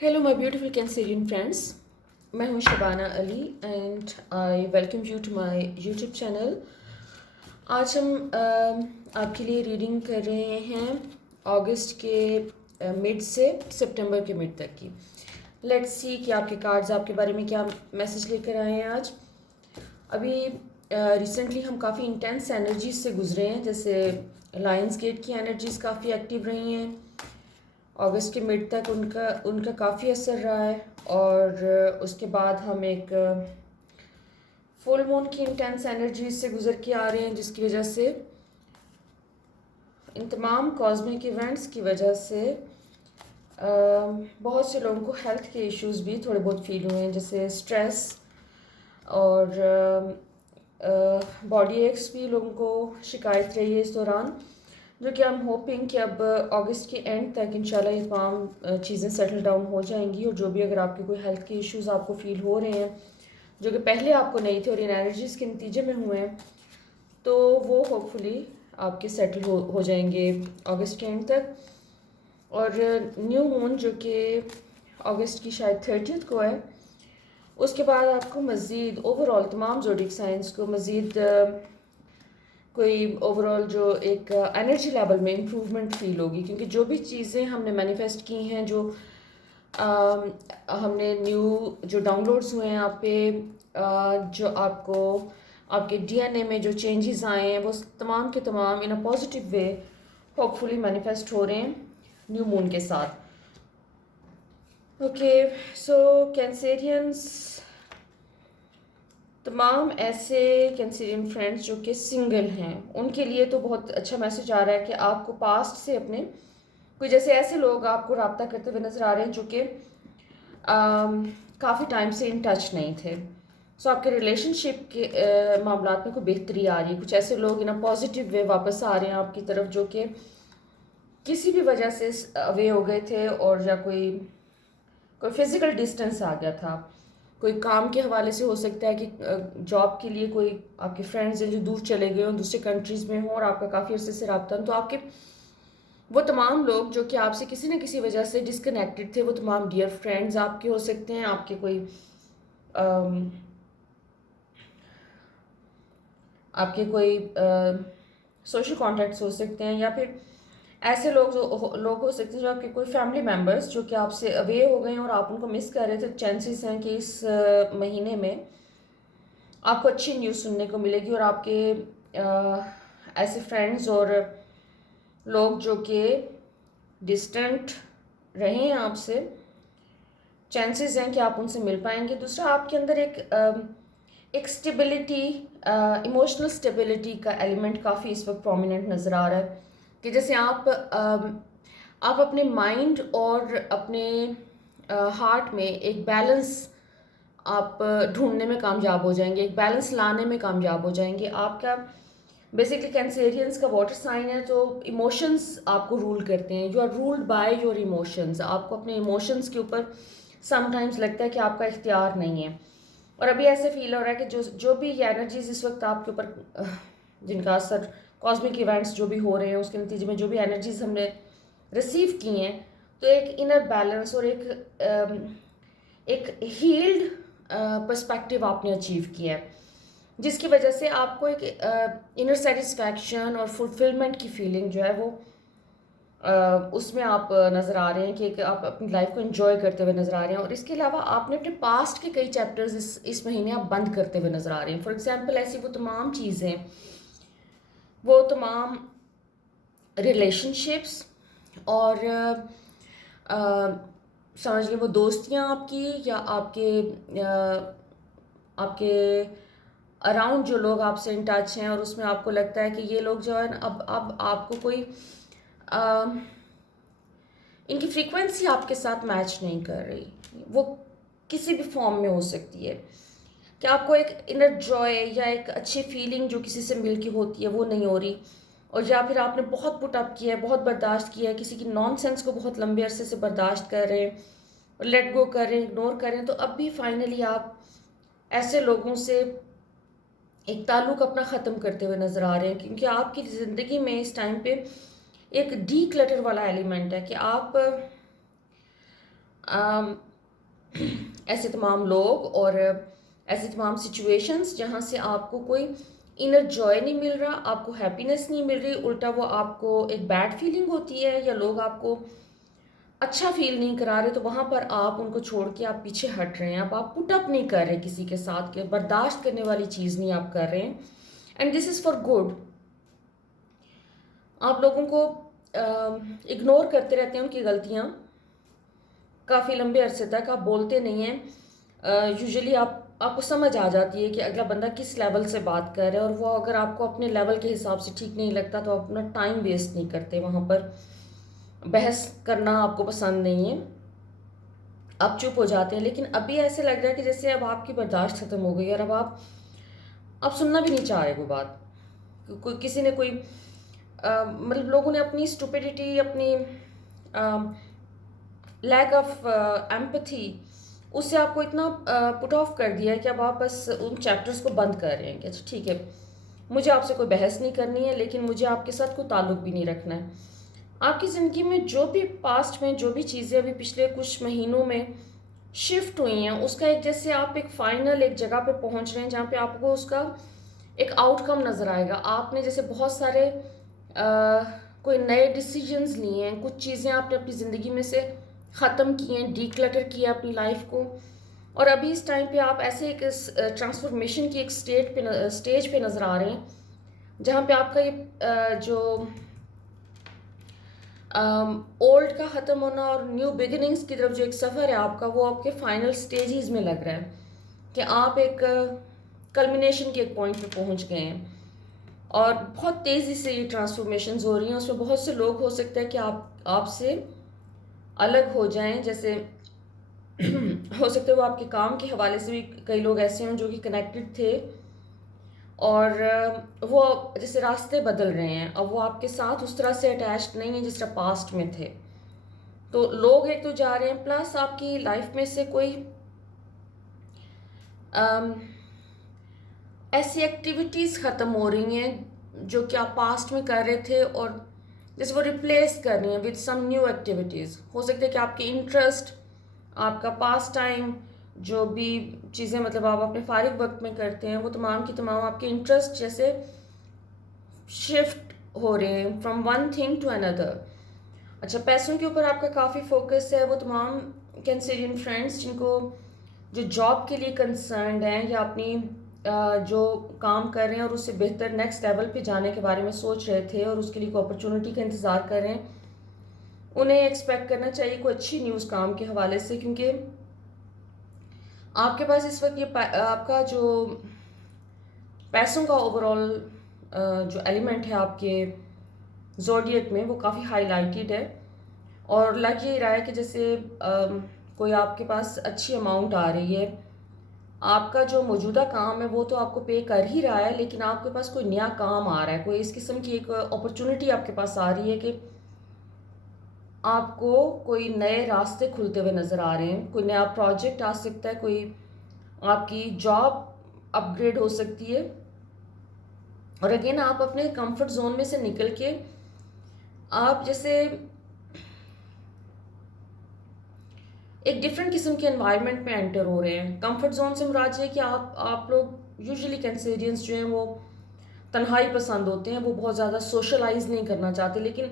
Hello, my beautiful Cancerian friends. मैं हूँ Shabana Ali and I welcome you to my YouTube channel. आज हम आपके लिए रीडिंग कर रहे हैं अगस्त के मिड से सितंबर के मिड तक की। लेट्स सी कि आपके कार्ड्स आपके बारे में क्या मैसेज लेकर आए हैं आज। अभी रिसेंटली हम काफ़ी इंटेंस एनर्जीज से गुजरे हैं, जैसे लायंस गेट की एनर्जीज काफ़ी एक्टिव रही हैं। अगस्त के मिड तक उनका उनका काफ़ी असर रहा है और उसके बाद हम एक फुल मून की इंटेंस एनर्जी से गुजर के आ रहे हैं, जिसकी वजह से इन तमाम कॉस्मिक इवेंट्स की वजह से बहुत से लोगों को हेल्थ के इश्यूज भी थोड़े बहुत फील हुए हैं, जैसे स्ट्रेस और बॉडी एक्स भी लोगों को शिकायत रही है इस दौरान, जो कि आई एम होपिंग कि अब अगस्त के एंड तक इंशाल्लाह ये तमाम चीज़ें सेटल डाउन हो जाएंगी। और जो भी अगर आपके कोई हेल्थ के इश्यूज आपको फील हो रहे हैं जो कि पहले आपको नहीं थे और इन एनर्जीज़ के नतीजे में हुए हैं, तो वो होपफुली आपके सेटल हो जाएंगे अगस्त के एंड तक। और न्यू मून जो कि अगस्त की शायद 30th को है, उसके बाद आपको मज़ीद ओवरऑल तमाम ज़ोडिक साइंस को मज़ीद कोई ओवरऑल जो एक एनर्जी लेवल में इम्प्रूवमेंट फील होगी, क्योंकि जो भी चीज़ें हमने मैनिफेस्ट की हैं, जो हमने न्यू जो डाउनलोड्स हुए हैं आप पे, जो आपको आपके डीएनए में जो चेंजेस आए हैं, वो तमाम के तमाम in a positive way hopefully manifest हो रहे हैं न्यू मून के साथ। ओके, सो कैंसेरियंस, तमाम ऐसे कैंसेरियन फ्रेंड्स जो कि सिंगल हैं, उनके लिए तो बहुत अच्छा मैसेज आ रहा है कि आपको पास्ट से अपने कोई जैसे ऐसे लोग आपको रब्ता करते हुए नज़र आ रहे हैं जो कि काफ़ी टाइम से इन टच नहीं थे। सो आपके रिलेशनशिप के मामलात में कोई बेहतरी आ रही है। कुछ ऐसे लोग इन अ पॉजिटिव वे वापस आ रहे हैं आपकी तरफ, जो कि किसी भी वजह से अवे हो गए थे, और या कोई कोई फिज़िकल डिस्टेंस आ गया था। कोई काम के हवाले से हो सकता है कि जॉब के लिए कोई आपके फ्रेंड्स हैं जो दूर चले गए हों, दूसरे कंट्रीज़ में हों, और आपका काफ़ी अर्से से रब्ता, तो आपके वो तमाम लोग जो कि आपसे किसी न किसी वजह से डिसकनेक्टेड थे, वो तमाम डियर फ्रेंड्स आपके हो सकते हैं, आपके कोई आपके कोई सोशल कॉन्टैक्ट्स हो सकते हैं, या फिर ऐसे लोग हो सकते हैं जो आपके कोई फैमिली मेम्बर्स जो कि आपसे अवे हो गए हैं और आप उनको मिस कर रहे थे। चांसेस हैं कि इस महीने में आपको अच्छी न्यूज़ सुनने को मिलेगी, और आपके ऐसे फ्रेंड्स और लोग जो कि डिस्टेंट रहे हैं आपसे, चांसेस हैं कि आप उनसे मिल पाएंगे। दूसरा, आपके अंदर एक स्टेबिलिटी, इमोशनल स्टेबिलिटी का एलिमेंट काफ़ी इस वक्त प्रोमिनेंट नज़र आ रहा है, कि जैसे आप अपने माइंड और अपने हार्ट में एक बैलेंस आप ढूंढने में कामयाब हो जाएंगे, एक बैलेंस लाने में कामयाब हो जाएंगे। आपका बेसिकली कैंसेरियंस का वाटर साइन है, तो इमोशंस आपको रूल करते हैं। You are ruled by your emotions. आपको अपने इमोशंस के ऊपर समटाइम्स लगता है कि आपका इख्तियार नहीं है। और अभी ऐसे फील हो रहा है कि जो भी एनर्जीज इस वक्त आपके ऊपर जिनका असर कॉस्मिक इवेंट्स जो भी हो रहे हैं उसके नतीजे में जो भी एनर्जीज हमने रिसीव की हैं, तो एक इनर बैलेंस और एक हील्ड पर्सपेक्टिव आपने अचीव किया है, जिसकी वजह से आपको एक इनर सेटिस्फैक्शन और फुलफिलमेंट की फीलिंग जो है वो उसमें आप नज़र आ रहे हैं कि आप अपनी लाइफ को एंजॉय करते हुए नज़र आ रहे हैं। और इसके अलावा आपने अपने पास्ट के कई चैप्टर्स इस महीने आप बंद करते हुए नज़र आ रहे हैं। फॉर एग्जांपल, ऐसी वो तमाम चीज़ें, वो तमाम रिलेशनशिप्स और समझ लीजिए वो दोस्तियाँ आपकी, या आपके अराउंड जो लोग आपसे इन टच हैं, और उसमें आपको लगता है कि ये लोग जो है ना, अब आपको कोई इनकी फ्रीक्वेंसी आपके साथ मैच नहीं कर रही। वो किसी भी फॉर्म में हो सकती है कि आपको एक इनर जॉय या एक अच्छी फीलिंग जो किसी से मिल के होती है वो नहीं हो रही, और या फिर आपने बहुत पुटअप किया है, बहुत बर्दाश्त किया है, किसी की नॉनसेंस को बहुत लंबे अरसे से बर्दाश्त कर रहे हैं, लेट गो कर रहे हैं, इग्नोर कर रहे हैं, तो अब भी फाइनली आप ऐसे लोगों से एक ताल्लुक़ अपना ख़त्म करते हुए नज़र आ रहे हैं, क्योंकि आपकी ज़िंदगी में इस टाइम पे एक डी क्लटर वाला एलिमेंट है कि आप अम, ऐसे तमाम लोग और ऐसे तमाम सिचुएशंस जहाँ से आपको कोई इनर जॉय नहीं मिल रहा, आपको हैप्पीनेस नहीं मिल रही, उल्टा वो आपको एक बैड फीलिंग होती है, या लोग आपको अच्छा फील नहीं करा रहे, तो वहाँ पर आप उनको छोड़ के आप पीछे हट रहे हैं, आप पुट अप नहीं कर रहे किसी के साथ, के बर्दाश्त करने वाली चीज़ नहीं आप कर रहे हैं। And this is for good. आप लोगों को इग्नोर करते रहते हैं उनकी गलतियाँ काफ़ी लंबे अरसे तक, आप बोलते नहीं हैं। यूजुअली आपको समझ आ जाती है कि अगला बंदा किस लेवल से बात कर रहा है, और वो अगर आपको अपने लेवल के हिसाब से ठीक नहीं लगता तो आप अपना टाइम वेस्ट नहीं करते, वहाँ पर बहस करना आपको पसंद नहीं है, आप चुप हो जाते हैं। लेकिन अभी ऐसे लग रहा है कि जैसे अब आपकी बर्दाश्त ख़त्म हो गई और अब आप सुनना भी नहीं चाह रहे कोई बात। कोई किसी ने कोई मतलब लोगों ने अपनी स्टुपिडिटी, अपनी लैक ऑफ एम्पथी, उससे आपको इतना पुट ऑफ कर दिया है कि अब आप बस उन चैप्टर्स को बंद कर रहे हैं कि अच्छा ठीक है, मुझे आपसे कोई बहस नहीं करनी है, लेकिन मुझे आपके साथ कोई ताल्लुक भी नहीं रखना है। आपकी ज़िंदगी में जो भी पास्ट में जो भी चीज़ें अभी पिछले कुछ महीनों में शिफ्ट हुई हैं, उसका एक जैसे आप एक फाइनल एक जगह पे पहुंच रहे हैं जहाँ पे आपको उसका एक आउटकम नज़र आएगा। आपने जैसे बहुत सारे कोई नए डिसीजंस लिए हैं, कुछ चीज़ें आपने अपनी ज़िंदगी में से ख़त्म की हैं, डीक्लटर किया अपनी लाइफ को, और अभी इस टाइम पे आप ऐसे एक ट्रांसफॉर्मेशन की एक स्टेज पे नज़र आ रहे हैं जहाँ पे आपका ये जो ओल्ड का ख़त्म होना और न्यू बिगिनिंग्स की तरफ जो एक सफ़र है आपका, वो आपके फाइनल स्टेजेस में लग रहा है कि आप एक कल्मिनेशन के एक पॉइंट पे पहुंच गए हैं, और बहुत तेज़ी से ये ट्रांसफॉर्मेशंस हो रही हैं। उसमें बहुत से लोग हो सकता है कि आपसे अलग हो जाएं, जैसे हो सकता है वो आपके काम के हवाले से भी कई लोग ऐसे हों जो कि कनेक्टेड थे, और वो जैसे रास्ते बदल रहे हैं, अब वो आपके साथ उस तरह से अटैच्ड नहीं है जिस तरह पास्ट में थे। तो लोग एक तो जा रहे हैं, प्लस आपकी लाइफ में से कोई अम, ऐसी एक्टिविटीज़ ख़त्म हो रही हैं जो कि आप पास्ट में कर रहे थे, और जैसे वो रिप्लेस कर रही हैं विद सम न्यू एक्टिविटीज़। हो सकता है कि आपके इंटरेस्ट, आपका पास टाइम, जो भी चीज़ें मतलब आप अपने फारिग वक्त में करते हैं, वो तमाम की तमाम आपके इंटरेस्ट जैसे शिफ्ट हो रहे हैं from one thing to another. अच्छा, पैसों के ऊपर आपका काफ़ी फोकस है। वो तमाम कैंसेरियन फ्रेंड्स जिनको जो जॉब के लिए कंसर्न्ड हैं या अपनी जो काम कर रहे हैं और उससे बेहतर नेक्स्ट लेवल पे जाने के बारे में सोच रहे थे और उसके लिए कोई अपॉर्चुनिटी का इंतज़ार कर रहे हैं, उन्हें एक्सपेक्ट करना चाहिए कोई अच्छी न्यूज़ काम के हवाले से, क्योंकि आपके पास इस वक्त ये आपका जो पैसों का ओवरऑल जो एलिमेंट है आपके ज़ोडिएक में, वो काफ़ी हाईलाइटेड है, और लग ये रहा है कि जैसे कोई आपके पास अच्छी अमाउंट आ रही है। आपका जो मौजूदा काम है वो तो आपको पे कर ही रहा है, लेकिन आपके पास कोई नया काम आ रहा है, कोई इस किस्म की एक अपॉर्चुनिटी आपके पास आ रही है कि आपको कोई नए रास्ते खुलते हुए नज़र आ रहे हैं, कोई नया प्रोजेक्ट आ सकता है, कोई आपकी जॉब अपग्रेड हो सकती है, और अगेन आप अपने कंफर्ट जोन में से निकल के आप जैसे एक डिफरेंट किस्म के एनवायरनमेंट में एंटर हो रहे हैं। कंफर्ट जोन से मुराद है कि आप लोग यूजुअली कैंसेरियंस जो हैं वो तन्हाई पसंद होते हैं, वो बहुत ज़्यादा सोशलाइज नहीं करना चाहते, लेकिन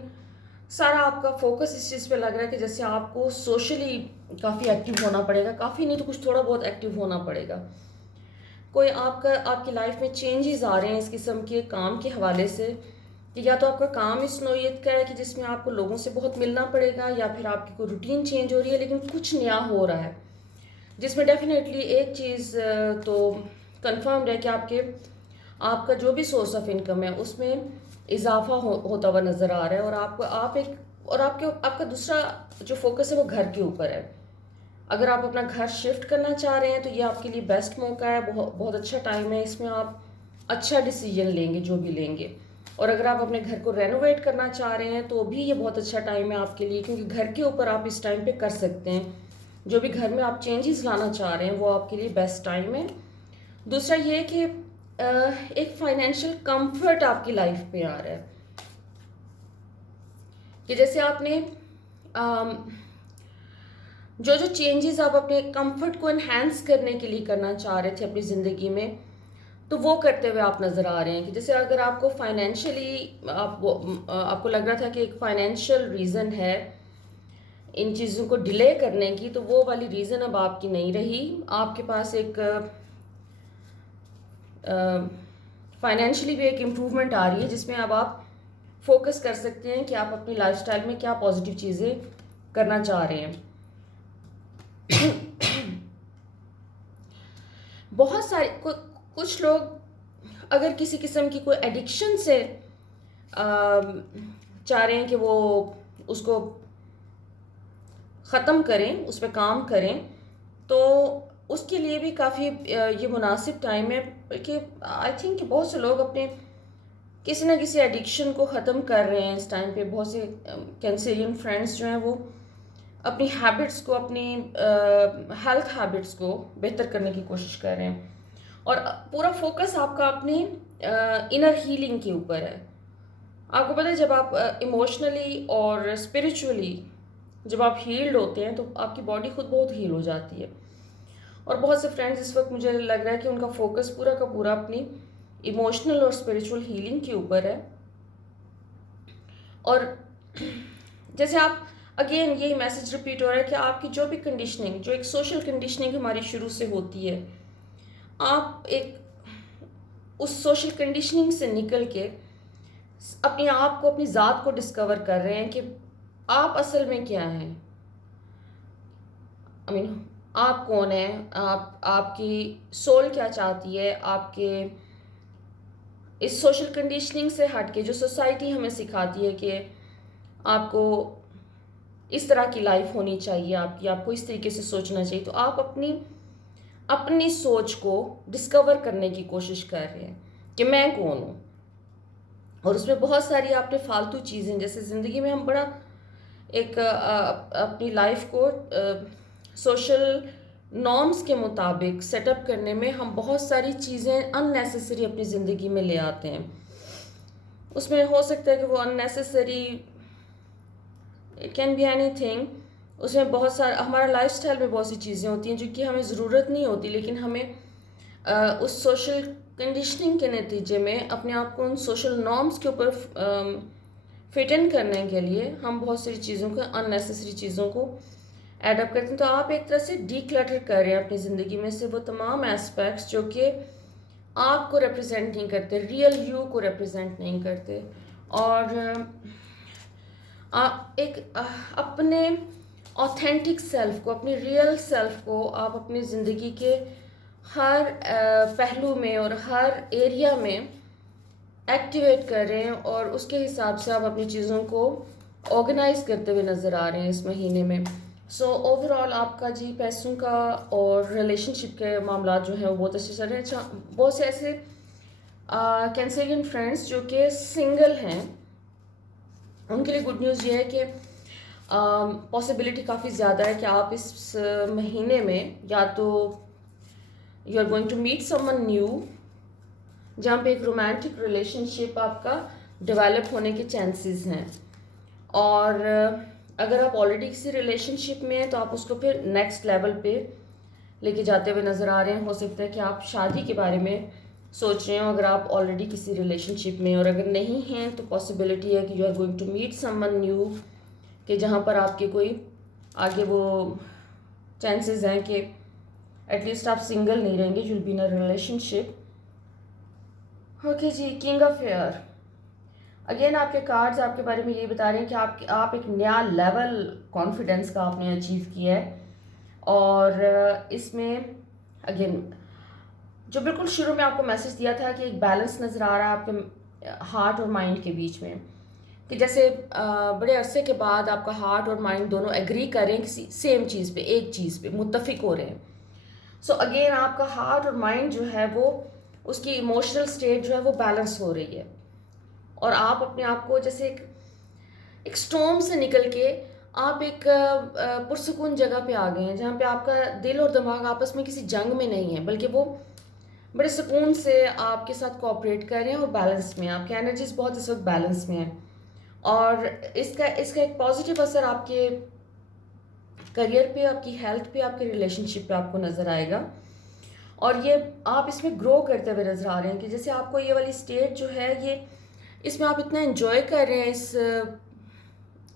सारा आपका फोकस इस चीज़ पे लग रहा है कि जैसे आपको सोशली काफ़ी एक्टिव होना पड़ेगा, काफ़ी नहीं तो कुछ थोड़ा बहुत एक्टिव होना पड़ेगा। कोई आपकी लाइफ में चेंजेस आ रहे हैं इस किस्म के काम के हवाले से, कि या तो आपका काम इस नौइयत का है कि जिसमें आपको लोगों से बहुत मिलना पड़ेगा, या फिर आपकी कोई रूटीन चेंज हो रही है लेकिन कुछ नया हो रहा है, जिसमें डेफिनेटली एक चीज़ तो कंफर्म्ड है कि आपका जो भी सोर्स ऑफ इनकम है उसमें इजाफा होता हुआ नज़र आ रहा है, और आपका दूसरा जो फोकस है वो घर के ऊपर है। अगर आप अपना घर शिफ्ट करना चाह रहे हैं तो ये आपके लिए बेस्ट मौका है, बहुत अच्छा टाइम है, इसमें आप अच्छा डिसीजन लेंगे जो भी लेंगे। और अगर आप अपने घर को रेनोवेट करना चाह रहे हैं तो भी ये बहुत अच्छा टाइम है आपके लिए, क्योंकि घर के ऊपर आप इस टाइम पे कर सकते हैं। जो भी घर में आप चेंजेस लाना चाह रहे हैं वो आपके लिए बेस्ट टाइम है। दूसरा ये है कि एक फाइनेंशियल कंफर्ट आपकी लाइफ पे आ रहा है, कि जैसे आपने जो जो चेंजेस आप अपने कंफर्ट को इन्हेंस करने के लिए करना चाह रहे थे अपनी ज़िंदगी में, तो वो करते हुए आप नज़र आ रहे हैं। कि जैसे अगर आपको फाइनेंशियली आपको लग रहा था कि एक फाइनेंशियल रीज़न है इन चीज़ों को डिले करने की, तो वो वाली रीज़न अब आपकी नहीं रही। आपके पास एक फाइनेंशियली भी एक इम्प्रूवमेंट आ रही है, जिसमें अब आप फोकस कर सकते हैं कि आप अपनी लाइफस्टाइल में क्या पॉजिटिव चीज़ें करना चाह रहे हैं। बहुत सारे कुछ लोग अगर किसी किस्म की कोई एडिक्शन से चाह रहे हैं कि वो उसको ख़त्म करें, उस पर काम करें, तो उसके लिए भी काफ़ी ये मुनासिब टाइम है। कि आई थिंक कि बहुत से लोग अपने किसी ना किसी एडिक्शन को ख़त्म कर रहे हैं इस टाइम पे। बहुत से कैंसेरियन फ्रेंड्स जो हैं वो अपनी हैबिट्स को, अपनी हेल्थ हैबिट्स को बेहतर करने की कोशिश कर रहे हैं, और पूरा फोकस आपका अपनी इनर हीलिंग के ऊपर है। आपको पता है जब आप इमोशनली और स्पिरिचुअली जब आप हील्ड होते हैं तो आपकी बॉडी खुद बहुत हील हो जाती है। और बहुत से फ्रेंड्स इस वक्त मुझे लग रहा है कि उनका फोकस पूरा का पूरा अपनी इमोशनल और स्पिरिचुअल हीलिंग के ऊपर है। और जैसे आप अगेन यही मैसेज रिपीट हो रहा है कि आपकी जो भी कंडीशनिंग, जो एक सोशल कंडीशनिंग हमारी शुरू से होती है, आप एक उस सोशल कंडीशनिंग से निकल के अपने आप को, अपनी ज़ात को डिस्कवर कर रहे हैं कि आप असल में क्या हैं। आई मीन आप कौन हैं, आपकी सोल क्या चाहती है। आपके इस सोशल कंडीशनिंग से हट के जो सोसाइटी हमें सिखाती है कि आपको इस तरह की लाइफ होनी चाहिए, आपको इस तरीके से सोचना चाहिए, तो आप अपनी सोच को डिस्कवर करने की कोशिश कर रहे हैं कि मैं कौन हूँ। और उसमें बहुत सारी आपने फालतू चीज़ें, जैसे ज़िंदगी में हम बड़ा एक अपनी लाइफ को सोशल नॉर्म्स के मुताबिक सेटअप करने में हम बहुत सारी चीज़ें अननेसेसरी अपनी ज़िंदगी में ले आते हैं। उसमें हो सकता है कि वो unnecessary, it can be anything. उसमें बहुत सारा हमारा लाइफस्टाइल में बहुत सी चीज़ें होती हैं जो कि हमें ज़रूरत नहीं होती, लेकिन हमें उस सोशल कंडीशनिंग के नतीजे में अपने आप को उन सोशल नॉर्म्स के ऊपर फिट इन करने के लिए हम बहुत सारी चीज़ों को, अननेसेसरी चीज़ों को एडअप करते हैं। तो आप एक तरह से डीक्लटर कर रहे हैं अपनी ज़िंदगी में से वो तमाम एस्पेक्ट्स जो कि आपको रिप्रेजेंट नहीं करते, रियल यू को रिप्रेजेंट नहीं करते। और आप एक अपने ऑथेंटिक सेल्फ को, अपने रियल सेल्फ को आप अपनी ज़िंदगी के हर पहलू में और हर एरिया में एक्टिवेट कर रहे हैं, और उसके हिसाब से आप अपनी चीज़ों को ऑर्गेनाइज करते हुए नज़र आ रहे हैं इस महीने में। सो ओवरऑल आपका जी पैसों का और रिलेशनशिप के मामला जो हैं वो बहुत अच्छे चल रहे हैं। अच्छा, बहुत से ऐसे कैंसेरियन फ्रेंड्स जो कि सिंगल हैं, उनके लिए गुड न्यूज़ ये है कि पॉसिबिलिटी काफ़ी ज़्यादा है कि आप इस महीने में या तो you are going to meet someone new, जहाँ पे एक रोमांटिक रिलेशनशिप आपका डेवलप होने के चांसेस हैं। और अगर आप ऑलरेडी किसी रिलेशनशिप में हैं तो आप उसको फिर नेक्स्ट लेवल पे लेके जाते हुए नज़र आ रहे हैं। हो सकता है कि आप शादी के बारे में सोच रहे हो अगर आप ऑलरेडी किसी रिलेशनशिप में, और अगर नहीं हैं तो पॉसिबिलिटी है कि you are going to meet someone new, कि जहाँ पर आपके कोई आगे वो चांसेस हैं कि एटलीस्ट आप सिंगल नहीं रहेंगे, you will be in a relationship. Okay जी, किंग ऑफ एयर। अगेन आपके कार्ड्स आपके बारे में ये बता रहे हैं कि आप एक नया लेवल कॉन्फिडेंस का आपने अचीव किया है। और इसमें अगेन जो बिल्कुल शुरू में आपको मैसेज दिया था कि एक बैलेंस नज़र आ रहा है आपके हार्ट और माइंड के बीच में, कि जैसे बड़े अरसे के बाद आपका हार्ट और माइंड दोनों एग्री कर रहे हैं किसी सेम चीज़ पे, एक चीज़ पे मुत्तफिक हो रहे हैं। सो अगेन आपका हार्ट और माइंड जो है वो, उसकी इमोशनल स्टेट जो है वो बैलेंस हो रही है, और आप अपने आप को जैसे एक स्टॉर्म से निकल के आप एक पुरसुकून जगह पे आ गए हैं, जहाँ पे आपका दिल और दिमाग आपस में किसी जंग में नहीं है, बल्कि वो बड़े सुकून से आपके साथ कोऑपरेट कर रहे हैं और बैलेंस में। आपकी एनर्जीज बहुत इस वक्त बैलेंस में है, और इसका एक पॉजिटिव असर आपके करियर पे, आपकी हेल्थ पे, आपके रिलेशनशिप पे आपको नज़र आएगा। और ये आप इसमें ग्रो करते हुए नज़र आ रहे हैं कि जैसे आपको ये वाली स्टेट जो है, ये इसमें आप इतना एंजॉय कर रहे हैं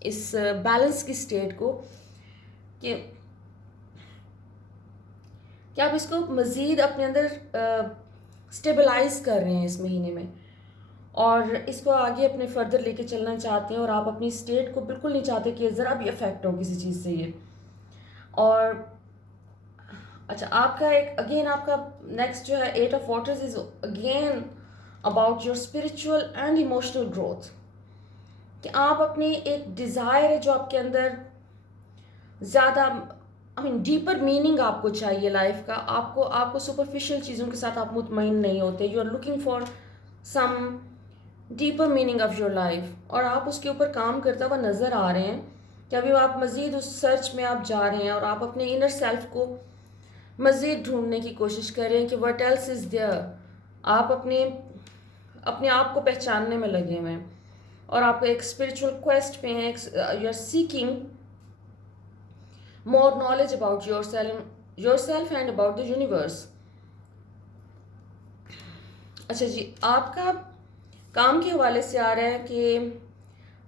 इस बैलेंस की स्टेट को कि आप इसको मज़ीद अपने अंदर स्टेबलाइज कर रहे हैं इस महीने में, और इसको आगे अपने फर्दर लेके चलना चाहते हैं, और आप अपनी स्टेट को बिल्कुल नहीं चाहते कि ज़रा भी अफेक्ट हो किसी चीज़ से ये। और अच्छा, आपका एक अगेन आपका नेक्स्ट जो है 8 of waters is again about your spiritual and emotional growth, कि आप अपनी एक डिज़ायर है जो आपके अंदर ज़्यादा डीपर मीनिंग आपको चाहिए लाइफ का। आपको सुपरफिशियल चीज़ों के साथ आप मुतमईन नहीं होते। You are looking for some deeper meaning of your life, और आप उसके ऊपर काम करता हुआ नज़र आ रहे हैं कि अभी आप मज़ीद उस सर्च में आप जा रहे हैं, और आप अपने इनर सेल्फ को मज़ीद ढूंढने की कोशिश कर रहे हैं कि व्हाट एल्स इज़ देयर। आप अपने आप को पहचानने में लगे हुए हैं, और आप एक स्पिरिचुअल क्वेस्ट पे हैं। You are seeking more knowledge about yourself and about the universe। अच्छा जी, आपका काम के हवाले से आ रहा है कि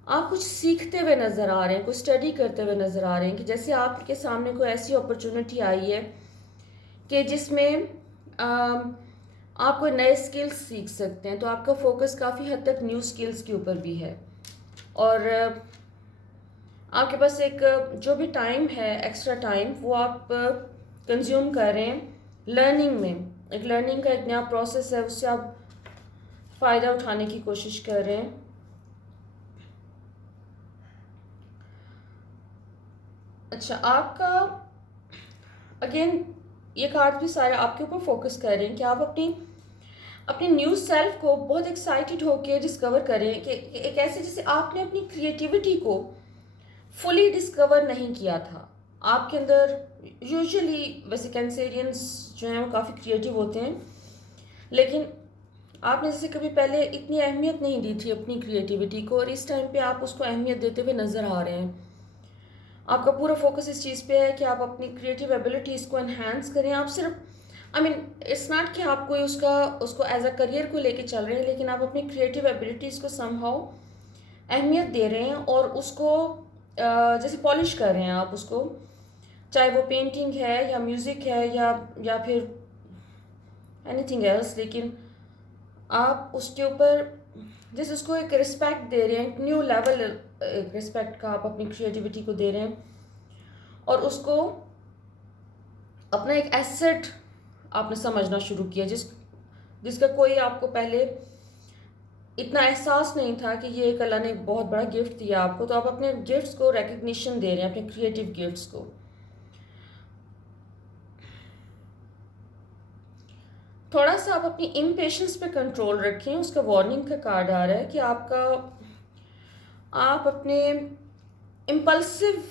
आप कुछ सीखते हुए नज़र आ रहे हैं, कुछ स्टडी करते हुए नज़र आ रहे हैं, कि जैसे आपके सामने कोई ऐसी अपॉर्चुनिटी आई है कि जिसमें आप कोई नए स्किल्स सीख सकते हैं, तो आपका फोकस काफ़ी हद तक न्यू स्किल्स के ऊपर भी है। और आपके पास एक जो भी टाइम है, एक्स्ट्रा टाइम, वो आप कंज्यूम कर रहे हैं लर्निंग में। एक लर्निंग का एक नया प्रोसेस है, उससे आप फ़ायदा उठाने की कोशिश कर रहे हैं। अच्छा, आपका अगेन ये कार्ड भी सारे आपके ऊपर फोकस कर रहे हैं कि आप अपनी न्यू सेल्फ को बहुत एक्साइटेड होकर डिस्कवर करें, कि एक ऐसे जैसे आपने अपनी क्रिएटिविटी को फुली डिस्कवर नहीं किया था। आपके अंदर यूजुअली वैसे कैंसेरियंस जो हैं वो काफ़ी क्रिएटिव होते हैं, लेकिन आपने जैसे कभी पहले इतनी अहमियत नहीं दी थी अपनी क्रिएटिविटी को, और इस टाइम पे आप उसको अहमियत देते हुए नज़र आ रहे हैं। आपका पूरा फोकस इस चीज़ पे है कि आप अपनी क्रिएटिव एबिलिटीज़ को एनहांस करें। आप सिर्फ इट्स नॉट कि आप कोई उसको एज अ करियर को लेके चल रहे हैं, लेकिन आप अपनी क्रिएटिव एबिलिटीज़ को समहाउ अहमियत दे रहे हैं, और उसको जैसे पॉलिश कर रहे हैं आप उसको, चाहे वो पेंटिंग है या म्यूज़िक है या फिर एनीथिंग एल्स, लेकिन आप उसके ऊपर जैसे उसको एक रिस्पेक्ट दे रहे हैं, एक न्यू लेवल रिस्पेक्ट का आप अपनी क्रिएटिविटी को दे रहे हैं, और उसको अपना एक एसेट आपने समझना शुरू किया, जिसका कोई आपको पहले इतना एहसास नहीं था कि ये एक अल्लाह ने एक बहुत बड़ा गिफ्ट दिया आपको। तो आप अपने गिफ्ट्स को रिकग्निशन दे रहे हैं, अपने क्रिएटिव गिफ्ट्स को। थोड़ा सा आप अपनी इम्पेशंस पे कंट्रोल रखें। उसका वार्निंग का कार्ड आ रहा है कि आप अपने इम्पल्सिव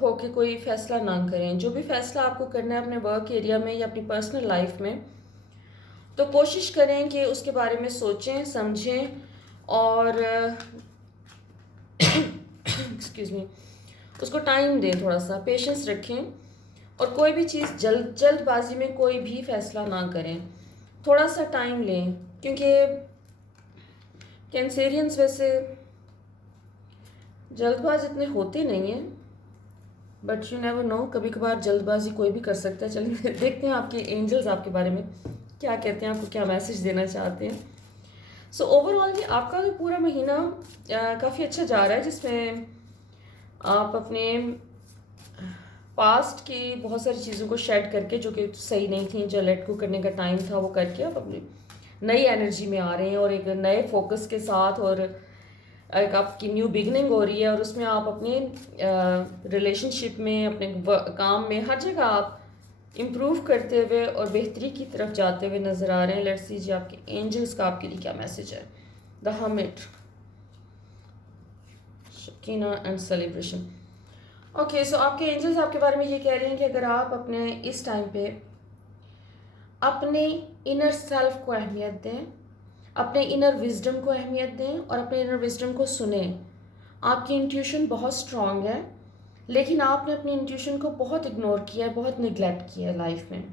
होके कोई फ़ैसला ना करें। जो भी फ़ैसला आपको करना है अपने वर्क एरिया में या अपनी पर्सनल लाइफ में, तो कोशिश करें कि उसके बारे में सोचें, समझें, और एक्सक्यूज़ मी, उसको टाइम दें, थोड़ा सा पेशेंस रखें, और कोई भी चीज़ जल्दबाजी में कोई भी फ़ैसला ना करें। थोड़ा सा टाइम लें, क्योंकि कैंसेरियंस वैसे जल्दबाज इतने होते नहीं हैं, बट यू नेवर नो, कभी कभार जल्दबाजी कोई भी कर सकता है। चलिए देखते हैं आपके एंजल्स आपके बारे में क्या कहते हैं, आपको क्या मैसेज देना चाहते हैं। सो ओवरऑल जी, आपका भी पूरा महीना काफ़ी अच्छा जा रहा है, जिसमें आप अपने पास्ट की बहुत सारी चीज़ों को शेड करके, जो कि सही नहीं थी, जो लेट को करने का टाइम था, वो करके आप अपनी नई एनर्जी में आ रहे हैं, और एक नए फोकस के साथ, और एक आपकी न्यू बिगनिंग हो रही है, और उसमें आप अपने रिलेशनशिप में, अपने काम में, हर जगह आप इम्प्रूव करते हुए और बेहतरी की तरफ जाते हुए नज़र आ रहे हैं। लेट्स सी जी आपके एंजल्स का आपके लिए क्या मैसेज है। The hermit, Shakina and celebration. Okay, so आपके एंजल्स आपके बारे में ये कह रहे हैं कि अगर आप अपने इस टाइम पे अपने इनर सेल्फ को अहमियत दें, अपने इनर विजडम को अहमियत दें, और अपने इनर विजडम को सुने। आपकी इंट्यूशन बहुत स्ट्रॉन्ग है, लेकिन आपने अपनी इंट्यूशन को बहुत इग्नोर किया है, बहुत निगलेक्ट किया है लाइफ में।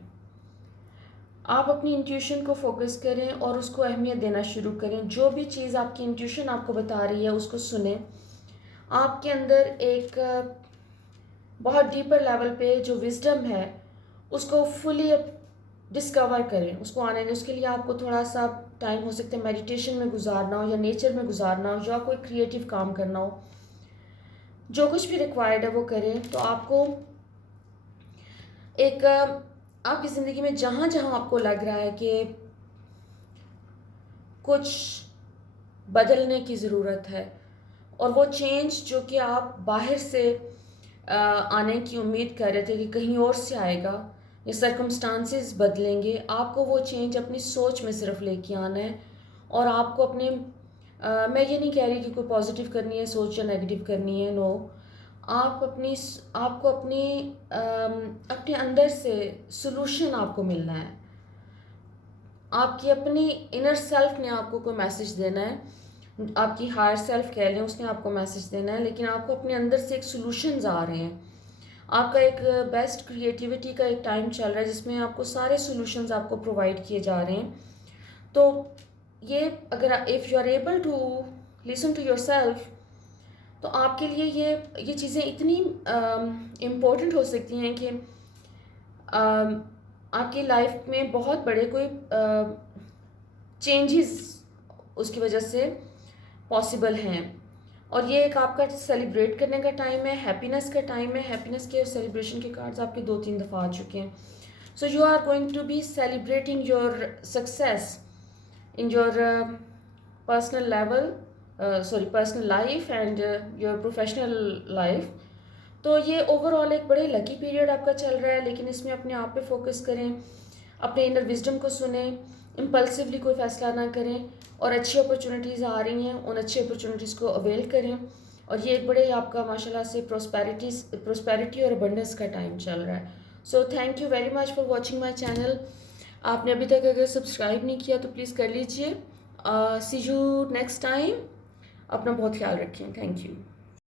आप अपनी इंट्यूशन को फोकस करें और उसको अहमियत देना शुरू करें। जो भी चीज़ आपकी इंट्यूशन आपको बता रही है उसको सुने। आपके अंदर एक बहुत डीपर लेवल पे जो विजडम है उसको फुली डिस्कवर करें, उसको आने दें। उसके लिए आपको थोड़ा सा टाइम हो सकता है मेडिटेशन में गुजारना हो या नेचर में गुजारना हो या कोई क्रिएटिव काम करना हो। जो कुछ भी रिक्वायर्ड है वो करें। तो आपको एक आपकी ज़िंदगी में जहाँ जहाँ आपको लग रहा है कि कुछ बदलने की ज़रूरत है और वो चेंज जो कि आप बाहर से आने की उम्मीद कर रहे थे कि कहीं और से आएगा या सर्कमस्टांसेस बदलेंगे, आपको वो चेंज अपनी सोच में सिर्फ लेके आना है। और आपको अपने मैं ये नहीं कह रही कि कोई पॉजिटिव करनी है सोच या नेगेटिव करनी है, नो। आपको अपने अंदर से सॉल्यूशन आपको मिलना है। आपकी अपनी इनर सेल्फ ने आपको कोई मैसेज देना है, आपकी हायर सेल्फ कह लें, उसने आपको मैसेज देना है, लेकिन आपको अपने अंदर से एक सॉल्यूशंस आ रहे हैं। आपका एक बेस्ट क्रिएटिविटी का एक टाइम चल रहा है जिसमें आपको सारे सॉल्यूशंस आपको प्रोवाइड किए जा रहे हैं। तो ये अगर if you are able to listen to yourself, तो आपके लिए ये चीज़ें इतनी इम्पोर्टेंट हो सकती हैं कि आपकी लाइफ में बहुत बड़े कोई चेंजेस उसकी वजह से पॉसिबल हैं। और ये एक आपका सेलिब्रेट करने का टाइम है, हैप्पीनेस का टाइम है। हैप्पीनेस के सेलिब्रेशन के कार्ड्स आपके 2-3 दफ़ा आ चुके हैं। So you are going to be celebrating your success in your personal level, personal life and your professional life. तो ये ओवरऑल एक बड़े लकी पीरियड आपका चल रहा है, लेकिन इसमें अपने आप पे फोकस करें, अपने इनर विजडम को सुने, इम्पल्सिवली कोई फैसला ना करें। और अच्छी अपॉर्चुनिटीज़ आ रही हैं, उन अच्छी अपॉर्चुनिटीज़ को अवेल करें। और ये एक बड़े आपका माशाल्लाह से प्रोस्पेरिटी और अबंडेंस का टाइम चल रहा है। So thank you very much for watching my channel. आपने अभी तक अगर सब्सक्राइब नहीं किया तो प्लीज़ कर लीजिए। सी यू नेक्स्ट टाइम। अपना बहुत ख्याल रखें। Thank you.